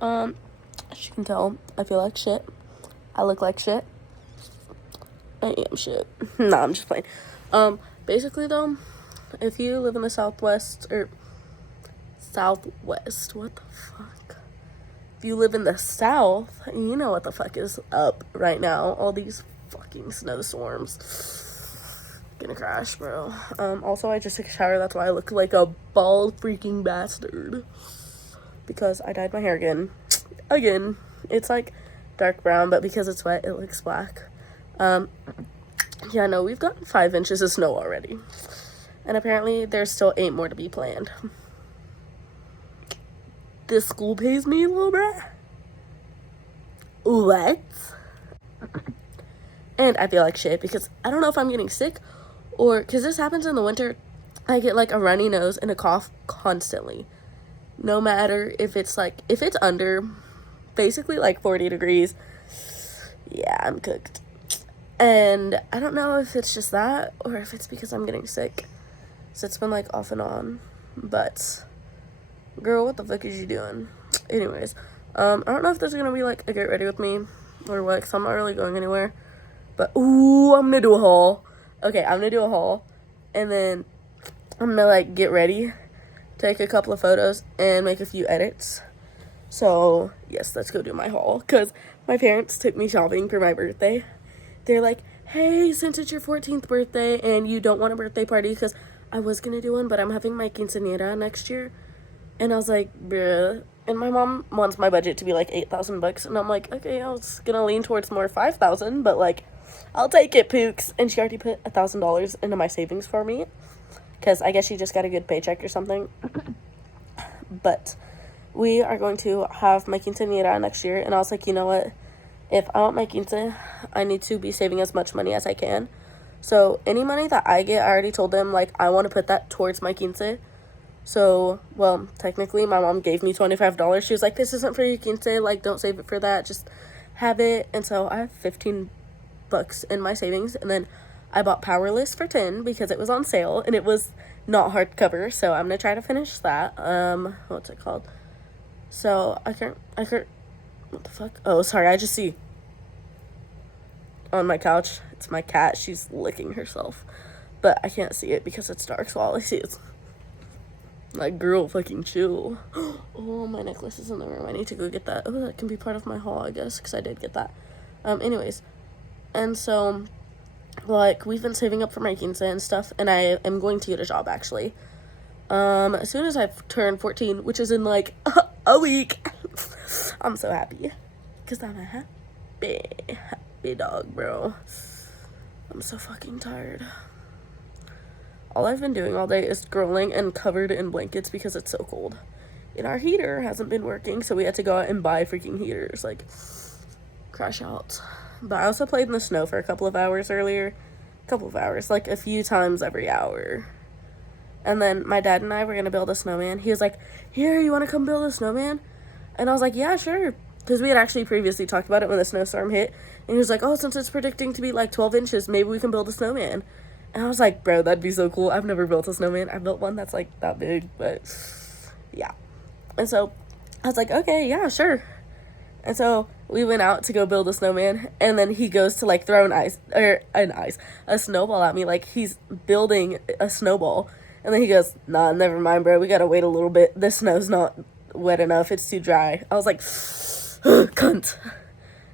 anyways, as you can tell, I feel like shit. I look like shit. I am shit. Nah, I'm just playing. Basically though, if you live in the southwest, what the fuck? If you live in the south, you know what the fuck is up right now. All these fucking snowstorms. Gonna crash, bro. Also, I just took a shower. That's why I look like a bald freaking bastard. Because I dyed my hair again. It's like dark brown, but because it's wet, it looks black. Yeah, no, we've gotten 5 inches of snow already. And apparently there's still 8 more to be planned. This school pays me, little bruh. What? And I feel like shit because I don't know if I'm getting sick or because this happens in the winter. I get like a runny nose and a cough constantly. No matter if it's under basically like 40 degrees. Yeah, I'm cooked. And I don't know if it's just that or if it's because I'm getting sick. So it's been like off and on. But girl, what the fuck is you doing? Anyways, I don't know if there's gonna be like a get ready with me or what, because I'm not really going anywhere. But ooh, I'm gonna do a haul. Okay, I'm gonna do a haul, and then I'm gonna like get ready, take a couple of photos, and make a few edits. So yes, let's go do my haul. Cause my parents took me shopping for my birthday. They're like, hey, since it's your 14th birthday and you don't want a birthday party, because I was gonna do one, but I'm having my quinceañera next year. And I was like, bruh. And my mom wants my budget to be like $8,000, and I'm like, okay, I was gonna lean towards more 5,000, but like, I'll take it, Pooks. And she already put $1,000 into my savings for me, because I guess she just got a good paycheck or something. But we are going to have my quinceañera next year, and I was like, you know what? If I want my quince, I need to be saving as much money as I can. So any money that I get, I already told them, like, I want to put that towards my quince. So, well, technically, my mom gave me $25. She was like, this isn't for your quince, like, don't save it for that, just have it. And so I have $15 in my savings, and then I bought Powerless for $10 because it was on sale, and it was not hardcover, so I'm gonna try to finish that. What's it called? So, I can't, what the fuck? Oh, sorry, I just see on my couch, it's my cat, she's licking herself, but I can't see it because it's dark, so all I see is like, girl, fucking chill. Oh, my necklace is in the room. I need to go get that. Oh, that can be part of my haul, I guess, because I did get that. Anyways. And so, like, we've been saving up for my quince and stuff, and I am going to get a job, actually. As soon as I've turned 14, which is in, like, a week. I'm so happy. Because I'm a happy dog, bro. I'm so fucking tired. All I've been doing all day is scrolling and covered in blankets because it's so cold. And our heater hasn't been working, so we had to go out and buy freaking heaters. Like, crash out. But I also played in the snow for a couple of hours earlier. Like a few times every hour. And then my dad and I were going to build a snowman. He was like, here, you want to come build a snowman? And I was like, yeah, sure. Because we had actually previously talked about it when the snowstorm hit. And he was like, oh, since it's predicting to be like 12 inches, maybe we can build a snowman. And I was like, bro, that'd be so cool. I've never built a snowman. I built one that's, like, that big, but, yeah. And so, I was like, okay, yeah, sure. And so, we went out to go build a snowman, and then he goes to, like, throw a snowball at me, like, he's building a snowball. And then he goes, nah, never mind, bro, we gotta wait a little bit. This snow's not wet enough, it's too dry. I was like, cunt.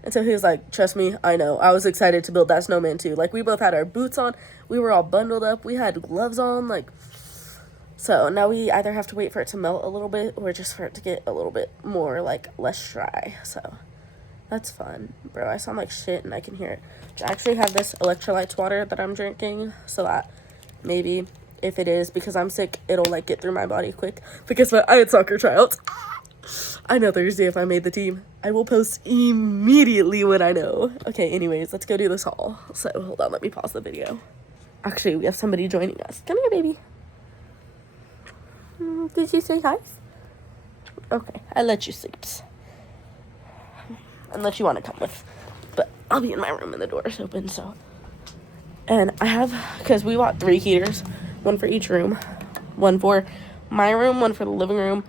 And so he was like, trust me, I know. I was excited to build that snowman too. Like, we both had our boots on. We were all bundled up. We had gloves on. Like, so now we either have to wait for it to melt a little bit or just for it to get a little bit more, like, less dry. So that's fun. Bro, I sound like shit and I can hear it. I actually have this electrolytes water that I'm drinking so that maybe if it is because I'm sick, it'll, like, get through my body quick. Because I had soccer tryouts. I know Thursday if I made the team. I will post immediately when I know. Okay, anyways, let's go do this haul. So, hold on, let me pause the video. Actually, we have somebody joining us. Come here, baby. Did you say hi? Okay, I let you sleep. Unless you want to come with. But I'll be in my room and the door's open, so. And I have, because we bought 3 heaters. One for each room. One for my room, one for the living room,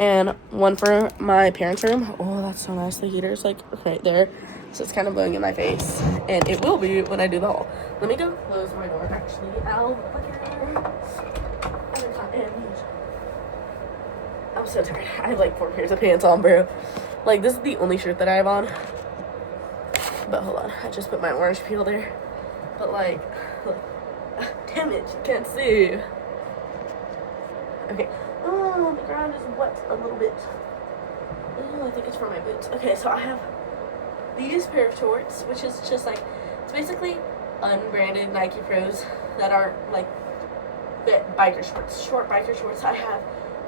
and one for my parents' room. Oh, that's so nice. The heater's like right there, so it's kind of blowing in my face, and it will be when I do the haul. Let me go close my door. Actually, I'm so tired. I have like 4 pairs of pants on, bro. Like, this is the only shirt that I have on. But hold on, I just put my orange peel there. But like, look. Damn it, you can't see. Okay. Oh, the ground is wet a little bit. Oh, I think it's for my boots. Okay, so I have these pair of shorts, which is just like, it's basically unbranded Nike Pros that aren't like biker shorts, short biker shorts. I have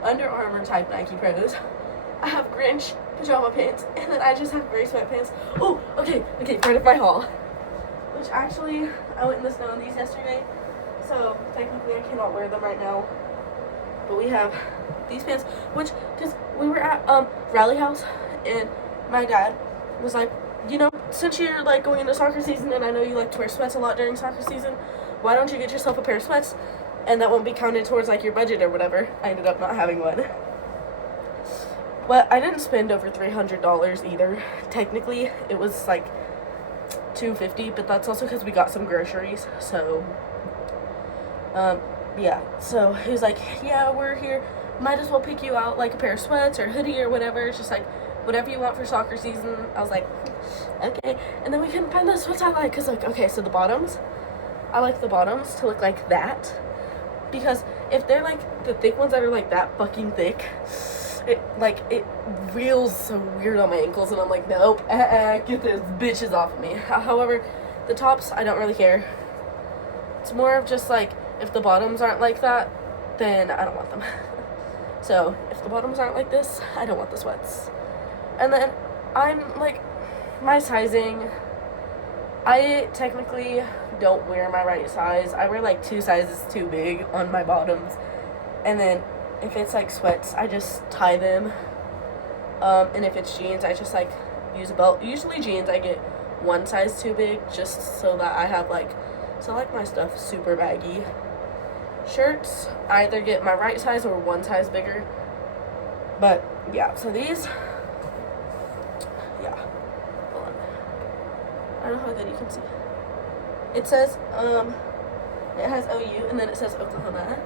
Under Armour type Nike Pros. I have Grinch pajama pants, and then I just have gray sweatpants. Oh, okay, part of my haul. Which actually, I went in the snow in these yesterday, so technically I cannot wear them right now. But we have these pants, which, because we were at Rally House, and my dad was like, you know, since you're like going into soccer season, and I know you like to wear sweats a lot during soccer season, why don't you get yourself a pair of sweats, and that won't be counted towards like your budget or whatever. I ended up not having one. But I didn't spend over $300 either. Technically, it was like $250, but that's also because we got some groceries. So, yeah. So he was like, yeah, we're here. Might as well pick you out like a pair of sweats or hoodie or whatever. It's just like whatever you want for soccer season. I was like, okay. And then we couldn't find the sweats I like, because like, okay, so the bottoms, I like the bottoms to look like that, because if they're like the thick ones that are like that fucking thick, it feels so weird on my ankles, and I'm like, nope, get this bitches off of me. However, the tops, I don't really care. It's more of just like, if the bottoms aren't like that, then I don't want them. So, if the bottoms aren't like this, I don't want the sweats. And then, I'm like, my sizing, I technically don't wear my right size. I wear like 2 sizes too big on my bottoms. And then, if it's like sweats, I just tie them. And if it's jeans, I just like use a belt. Usually jeans, I get 1 size too big, just so that I have like, so like my stuff super baggy. Shirts, I either get my right size or 1 size bigger. But yeah, so these, yeah, hold on. I don't know how good you can see. It says, it has OU, and then it says Oklahoma.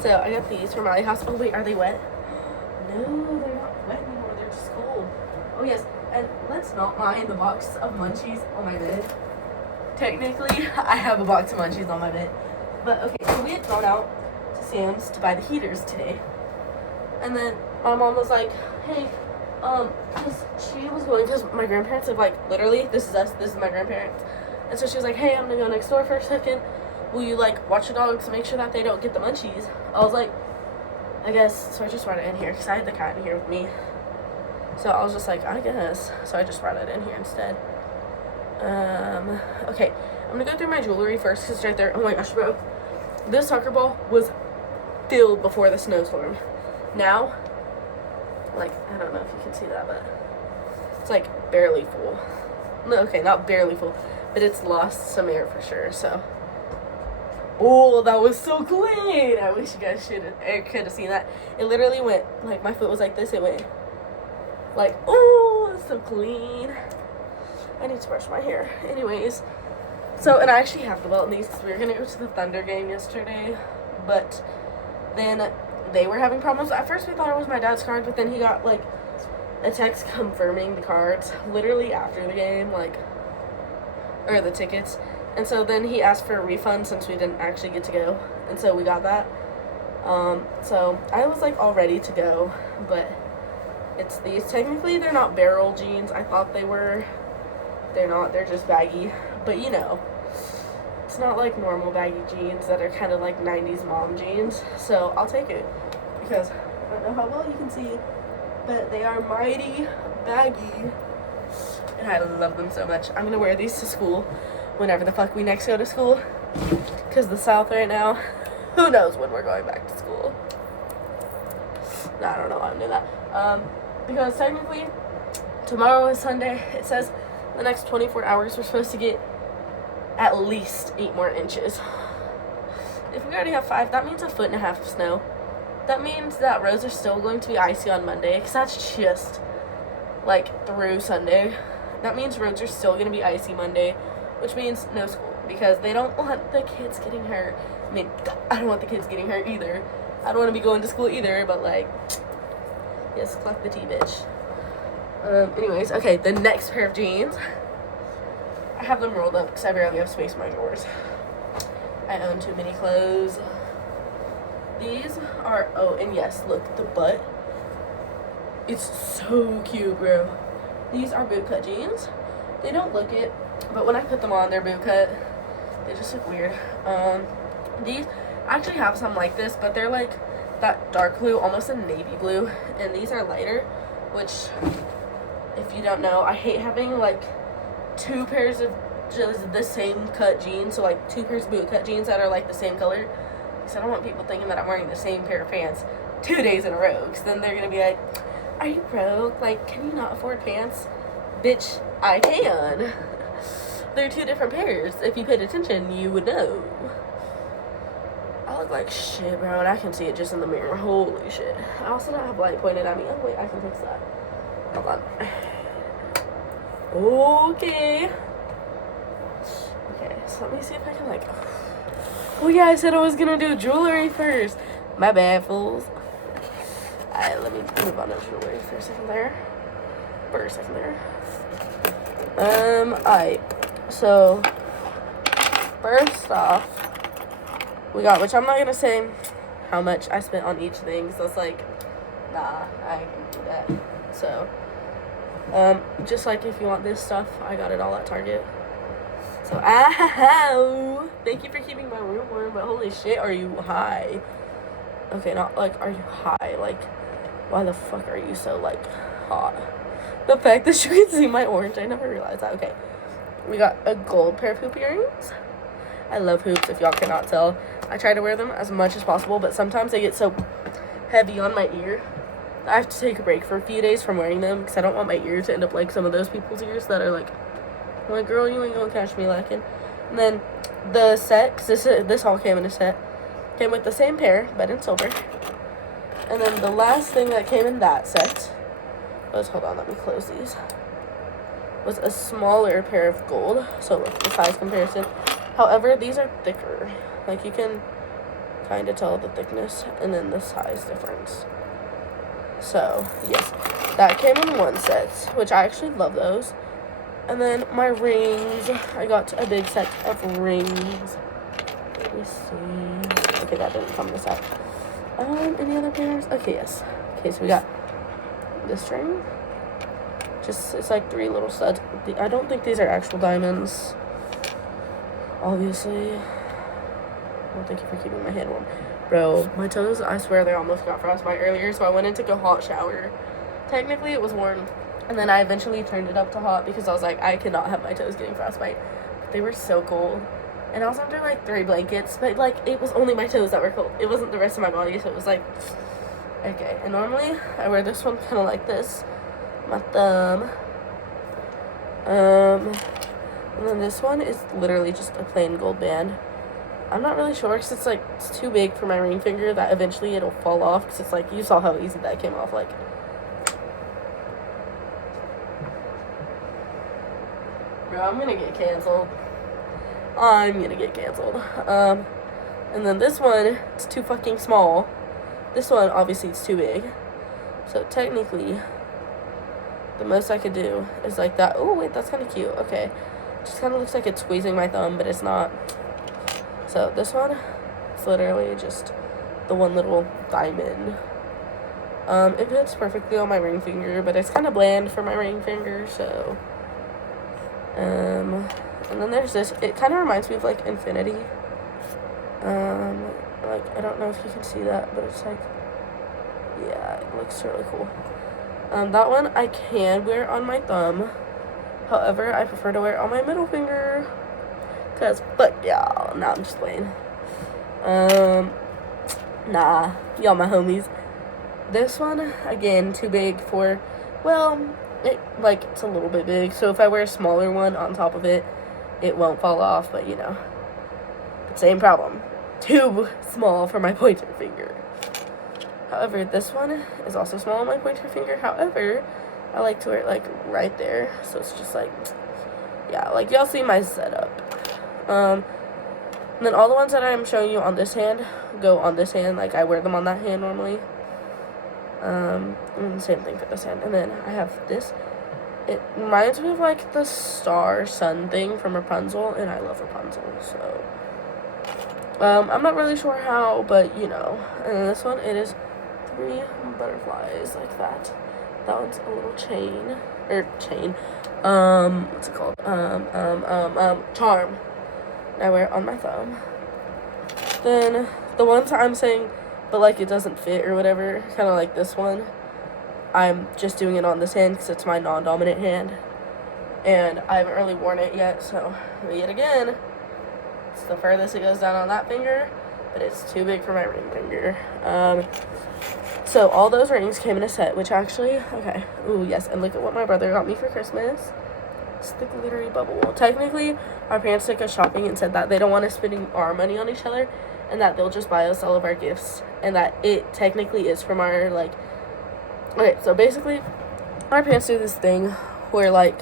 So I got these from Rally House. Oh wait, are they wet? No, they're not wet anymore. They're just cold. Oh yes, and let's not mind the box of munchies on my bed. Technically, I have a box of munchies on my bed. But okay, so we had gone out to Sam's to buy the heaters today. And then my mom was like, hey, because she was going, because my grandparents have like, literally, this is us, this is my grandparents. And so she was like, hey, I'm gonna go next door for a second. Will you like watch the dogs to make sure that they don't get the munchies? I was like, I guess. So I just brought it in here because I had the cat in here with me. So I was just like, I guess. So I just brought it in here instead. Okay, I'm gonna go through my jewelry first because it's right there. Oh my gosh, bro, this soccer ball was filled before the snowstorm. Now, like, I don't know if you can see that, but it's like barely full. No, okay, not barely full, but it's lost some air for sure. So, oh, that was so clean. I wish you guys could have seen that. It literally went, like, my foot was like this. It went like, oh, it's so clean. I need to brush my hair. Anyways, so, and I actually have the belt in these. We were gonna go to the Thunder game yesterday, but then they were having problems. At first we thought it was my dad's card, but then he got like a text confirming the cards literally after the game, like, or the tickets. And so then he asked for a refund since we didn't actually get to go, and so we got that. So I was like all ready to go, but it's these. Technically they're not barrel jeans. I thought they were. They're not. They're just baggy. But you know, it's not like normal baggy jeans that are kind of like 90s mom jeans. So I'll take it because I don't know how well you can see, but they are mighty baggy, and I love them so much. I'm gonna wear these to school whenever the fuck we next go to school, because the South right now, who knows when we're going back to school. No, I don't know why I'm doing that. Because technically tomorrow is Sunday. It says the next 24 hours we're supposed to get at least 8 more inches. If we already have 5, that means 1.5 feet of snow. that means that roads are still going to be icy on Monday, because that's just, like, through Sunday. That means roads are still going to be icy Monday, which means no school, because they don't want the kids getting hurt. I mean, I don't want the kids getting hurt either. I don't want to be going to school either, but, like, yes, cluck the tea, bitch. Anyways, okay, the next pair of jeans, I have them rolled up because I barely have space in my drawers. I own too many clothes. These are, oh, and yes, look, the butt. It's so cute, bro. These are bootcut jeans. They don't look it, but when I put them on, they're bootcut. They just look weird. These, I actually have some like this, but they're like that dark blue, almost a navy blue, and these are lighter, which, if you don't know, I hate having like two pairs of just the same cut jeans, so like two pairs of bootcut jeans that are like the same color, because I don't want people thinking that I'm wearing the same pair of pants 2 days in a row, because then they're gonna be like, are you broke? Like, can you not afford pants? Bitch, I can. They're two different pairs. If you paid attention, you would know. I look like shit, bro, and I can see it just in the mirror. Holy shit. I also don't have light pointed at me. Oh, wait, I can fix that. Hold on. Okay. Okay, so let me see if I can, like... Oh, yeah, I said I was gonna do jewelry first. My bad, fools. Alright, let me move on to jewelry for a second there. Alright. So, first off, we got, which I'm not gonna say how much I spent on each thing, so it's like, nah, I can do that. So, just like if you want this stuff, I got it all at Target. So, ow! Thank you for keeping my room warm, but holy shit, are you high? Okay, not like, are you high? Like, why the fuck are you so, like, hot? The fact that you can see my orange, I never realized that. Okay, we got a gold pair of hoop earrings. I love hoops, if y'all cannot tell. I try to wear them as much as possible, but sometimes they get so heavy on my ear. I have to take a break for a few days from wearing them, because I don't want my ear to end up like some of those people's ears that are like, girl, you ain't gonna catch me lacking. And then the set, because this all came in a set, came with the same pair, but in silver. And then the last thing that came in that set was, hold on, let me close these, was a smaller pair of gold. So look, the size comparison. However, these are thicker. Like, you can kind of tell the thickness and then the size difference. So, yes, that came in one set, which I actually love those. And then my rings, I got a big set of rings. Let me see. Okay, that didn't come in the set. Any other pairs? Okay, yes. Okay, so we got this ring. Just, it's like 3 little studs. I don't think these are actual diamonds, obviously. Well, thank you for keeping my hand warm. Bro, my toes, I swear they almost got frostbite earlier, so I went in to take a hot shower. Technically, it was warm, and then I eventually turned it up to hot because I was like, I cannot have my toes getting frostbite. But they were so cold. And I was under, like, 3 blankets, but, like, it was only my toes that were cold. It wasn't the rest of my body, so it was like, okay. And normally, I wear this one kind of like this. My thumb. And then this one is literally just a plain gold band. I'm not really sure because it's like, it's too big for my ring finger that eventually it'll fall off because it's like, you saw how easy that came off, like. Bro, I'm gonna get canceled. And then this one, it's too fucking small. This one, obviously, it's too big. So technically, the most I could do is like that. Oh, wait, that's kind of cute. Okay. Just kind of looks like it's squeezing my thumb, but it's not. So this one, it's literally just the one little diamond. It fits perfectly on my ring finger, but it's kind of bland for my ring finger, so. And then there's this. It kind of reminds me of, like, infinity. Like, I don't know if you can see that, but it's like, yeah, it looks really cool. That one I can wear on my thumb. However, I prefer to wear it on my middle finger. Cause, fuck y'all. Nah, I'm just playing. Nah, y'all my homies. This one, again, too big for, well, it's a little bit big. So if I wear a smaller one on top of it, it won't fall off, but you know. Same problem. Too small for my pointer finger. However, this one is also small on my pointer finger. However, I like to wear it like right there, so it's just like, yeah, like y'all see my setup. And then all the ones that I'm showing you on this hand go on this hand, like I wear them on that hand normally. And same thing for this hand. And then I have this. It reminds me of like the star sun thing from Rapunzel, and I love Rapunzel, so I'm not really sure how, but you know. And then this one, it is 3 butterflies like that. That one's a little chain, what's it called? Charm. I wear it on my thumb. Then the ones I'm saying, but like it doesn't fit or whatever, kind of like this one, I'm just doing it on this hand because it's my non-dominant hand, and I haven't really worn it yet, so yet again, it's the furthest it goes down on that finger, but it's too big for my ring finger. So all those rings came in a set, which actually, okay, ooh, yes, and look at what my brother got me for Christmas. It's the glittery bubble. Technically, our parents took us shopping and said that they don't want us spending our money on each other, and that they'll just buy us all of our gifts, and that it technically is from our, like, okay, so basically, our parents do this thing where, like,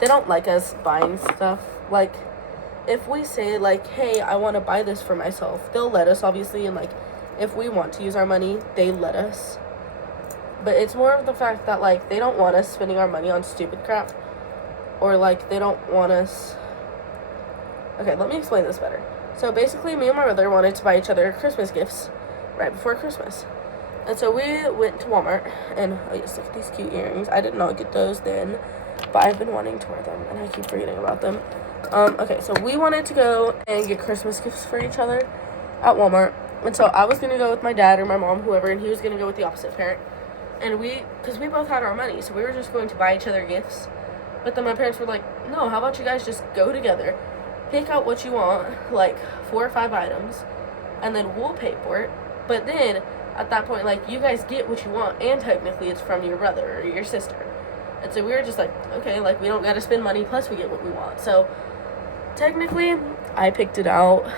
they don't like us buying stuff. Like, if we say, like, hey, I want to buy this for myself, they'll let us, obviously, and, like, if we want to use our money, they let us. But it's more of the fact that, like, they don't want us spending our money on stupid crap. Or, like, they don't want us... Okay, let me explain this better. So, basically, me and my brother wanted to buy each other Christmas gifts right before Christmas. And so we went to Walmart, and, oh yes, look at these cute earrings. I did not get those then, but I've been wanting to wear them, and I keep forgetting about them. Okay, so we wanted to go and get Christmas gifts for each other at Walmart. And so I was going to go with my dad or my mom, whoever, and he was going to go with the opposite parent. And because we both had our money, so we were just going to buy each other gifts. But then my parents were like, no, how about you guys just go together, pick out what you want, like 4 or 5 items, and then we'll pay for it. But then, at that point, like, you guys get what you want, and technically it's from your brother or your sister. And so we were just like, okay, like, we don't gotta spend money, plus we get what we want. So, technically, I picked it out,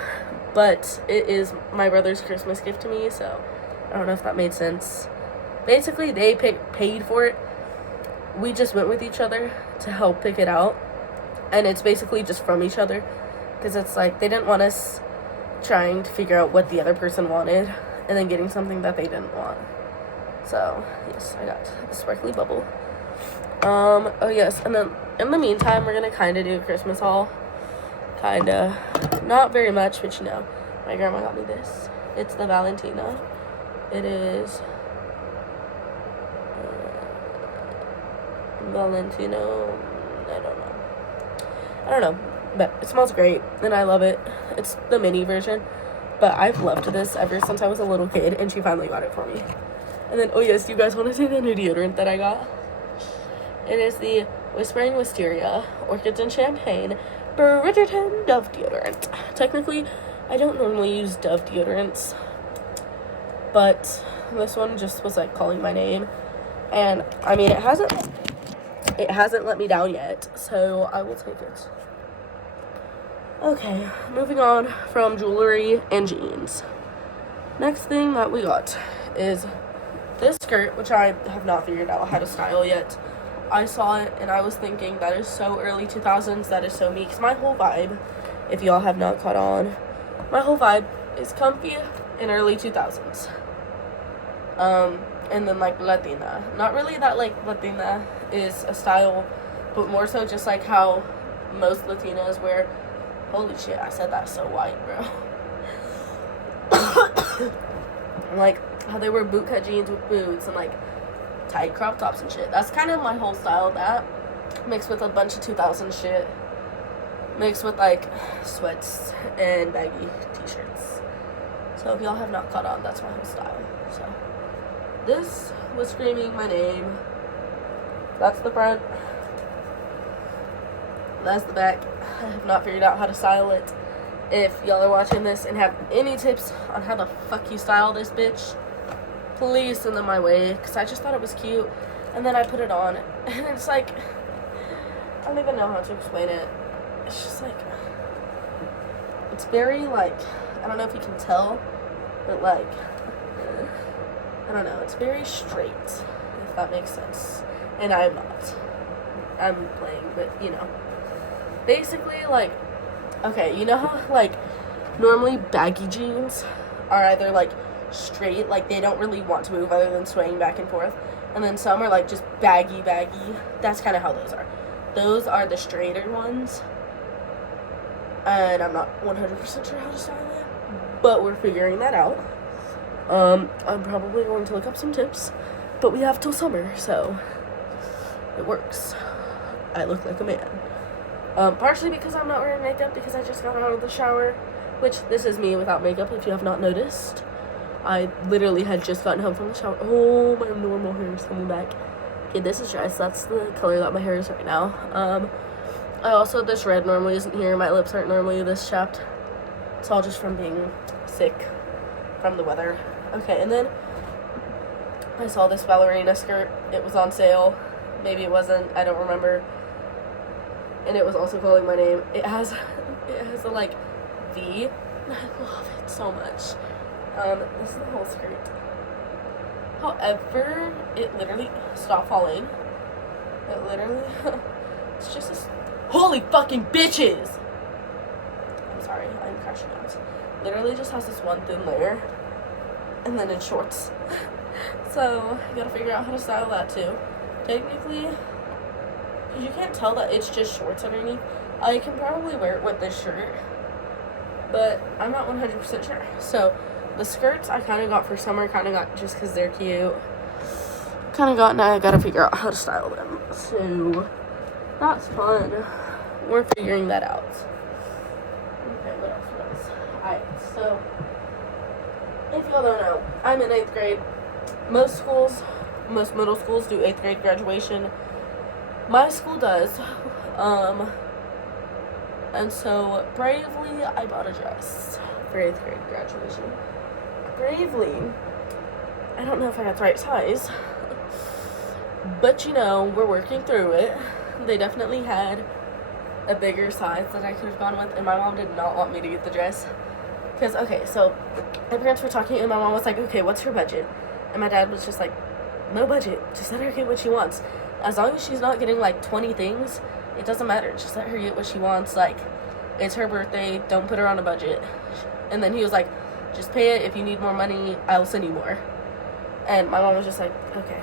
but it is my brother's Christmas gift to me, so I don't know if that made sense. Basically, they paid for it. We just went with each other to help pick it out, and it's basically just from each other, because it's like, they didn't want us trying to figure out what the other person wanted, and then getting something that they didn't want. So, yes, I got the sparkly bubble. Oh yes, and then, in the meantime, we're gonna kinda do a Christmas haul. Kinda. Not very much, but you know, my grandma got me this. It's the Valentina. It is... Valentino, I don't know, but it smells great, and I love it. It's the mini version, but I've loved this ever since I was a little kid, and she finally got it for me. And then, oh yes, you guys want to see the new deodorant that I got? It is the Whispering Wisteria Orchids and Champagne Bridgerton Dove deodorant. Technically, I don't normally use Dove deodorants, but this one just was like calling my name, and I mean, it hasn't let me down yet, so I will take it. Okay, moving on from jewelry and jeans. Next thing that we got is this skirt, which I have not figured out how to style yet. I saw it and I was thinking, that is so early 2000s, that is so me, because my whole vibe, if y'all have not caught on, my whole vibe is comfy in early 2000s. And then like Latina. Not really that like Latina is a style, but more so just like how most Latinas wear. Holy shit, I said that so white, bro. Like how they wear bootcut jeans with boots and like tight crop tops and shit. That's kind of my whole style. That mixed with a bunch of 2000s shit, mixed with like sweats and baggy t-shirts. So if y'all have not caught on, that's my whole style. So this was screaming my name. That's the front. That's the back. I have not figured out how to style it. If y'all are watching this and have any tips on how the fuck you style this bitch, please send them my way, because I just thought it was cute, and then I put it on, and it's like, I don't even know how to explain it. It's just like, it's very like, I don't know if you can tell, but like, I don't know, it's very straight, if that makes sense. And I'm not. I'm playing, but you know. Basically, like, okay, you know how, like, normally baggy jeans are either, like, straight, like, they don't really want to move other than swaying back and forth. And then some are, like, just baggy. That's kind of how those are. Those are the straighter ones. And I'm not 100% sure how to style it, but we're figuring that out. I'm probably going to look up some tips, but we have till summer, so it works. I look like a man. Partially because I'm not wearing makeup because I just got out of the shower, which this is me without makeup if you have not noticed. I literally had just gotten home from the shower. Oh, my normal hair is coming back. Okay, this is dry, so that's the color that my hair is right now. I also, this red normally isn't here. My lips aren't normally this chapped. It's all just from being sick from the weather. Okay, and then I saw this ballerina skirt. It was on sale. Maybe it wasn't. I don't remember. And it was also calling my name. It has a, like, V. I love it so much. This is the whole skirt. However, it literally, stop falling. It literally, it's just this, holy fucking bitches! I'm sorry, I'm crashing out. Literally just has this one thin layer, and then in shorts. So, you gotta figure out how to style that too. Technically, you can't tell that it's just shorts underneath. I can probably wear it with this shirt, but I'm not 100% sure. So, the skirts I kind of got for summer, kind of got just because they're cute. Kind of got, now I gotta figure out how to style them. So, that's fun. We're figuring that out. Okay, what else? Alright, so, if y'all don't know, I'm in 8th grade. Most middle schools do 8th grade graduation. My school does. And so, bravely, I bought a dress for 8th grade graduation. Bravely, I don't know if I got the right size, but you know, we're working through it. They definitely had a bigger size that I could have gone with, and my mom did not want me to get the dress. Because, okay, so my parents were talking, and my mom was like, okay, what's her budget? And my dad was just like, no budget, just let her get what she wants. As long as she's not getting like 20 things, it doesn't matter, just let her get what she wants. Like, it's her birthday, don't put her on a budget. And then he was like, just pay it. If you need more money, I'll send you more. And my mom was just like, okay.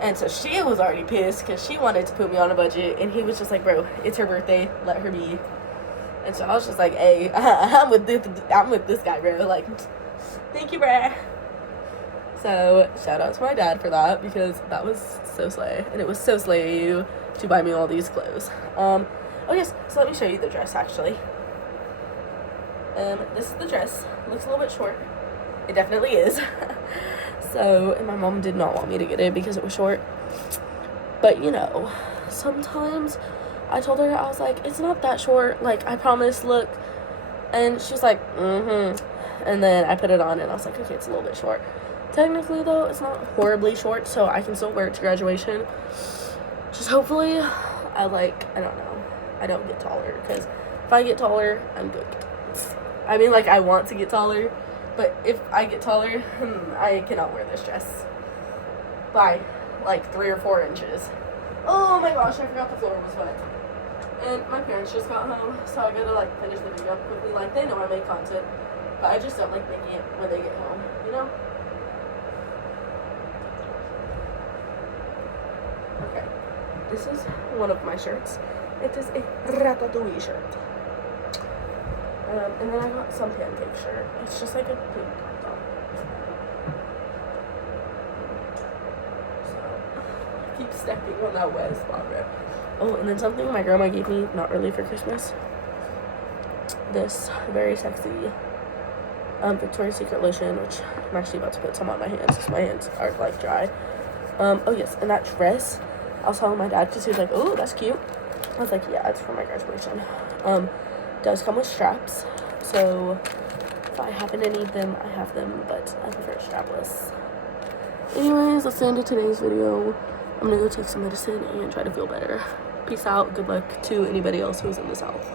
And so she was already pissed because she wanted to put me on a budget. And he was just like, bro, it's her birthday. Let her be. And so I was just like, hey, I'm with this guy, bro. Like, thank you, bruh. So shout out to my dad for that because that was so slay. And it was so slay to buy me all these clothes. Oh, yes. So let me show you the dress, actually. This is the dress. Looks a little bit short. It definitely is. So, and my mom did not want me to get it because it was short. But, you know, sometimes I told her, I was like, it's not that short. Like, I promise, look. And she was like, And then I put it on and I was like, okay, it's a little bit short. Technically, though, it's not horribly short, so I can still wear it to graduation. Just hopefully, I don't know, I don't get taller. Because if I get taller, I'm good. I mean, like, I want to get taller, but if I get taller, I cannot wear this dress by, like, 3 or 4 inches. Oh my gosh, I forgot the floor was wet. And my parents just got home, so I gotta, like, finish the video quickly. Like, they know I make content, but I just don't like making it when they get home, you know? Okay, this is one of my shirts. It is a Ratatouille shirt. And then I got some pancake shirt. It's just like a pink top. So, I keep stepping on that wet spot there. Oh, and then something my grandma gave me, not really for Christmas. This very sexy Victoria's Secret lotion, which I'm actually about to put some on my hands because my hands are, like, dry. Oh, yes, and that dress, I was telling my dad because he was like, oh, that's cute. I was like, yeah, it's for my graduation. Does come with straps, so if I happen to need them, I have them, but I prefer strapless. Anyways, that's the end of today's video. I'm gonna go take some medicine and try to feel better. Peace out. Good luck to anybody else who's in the South.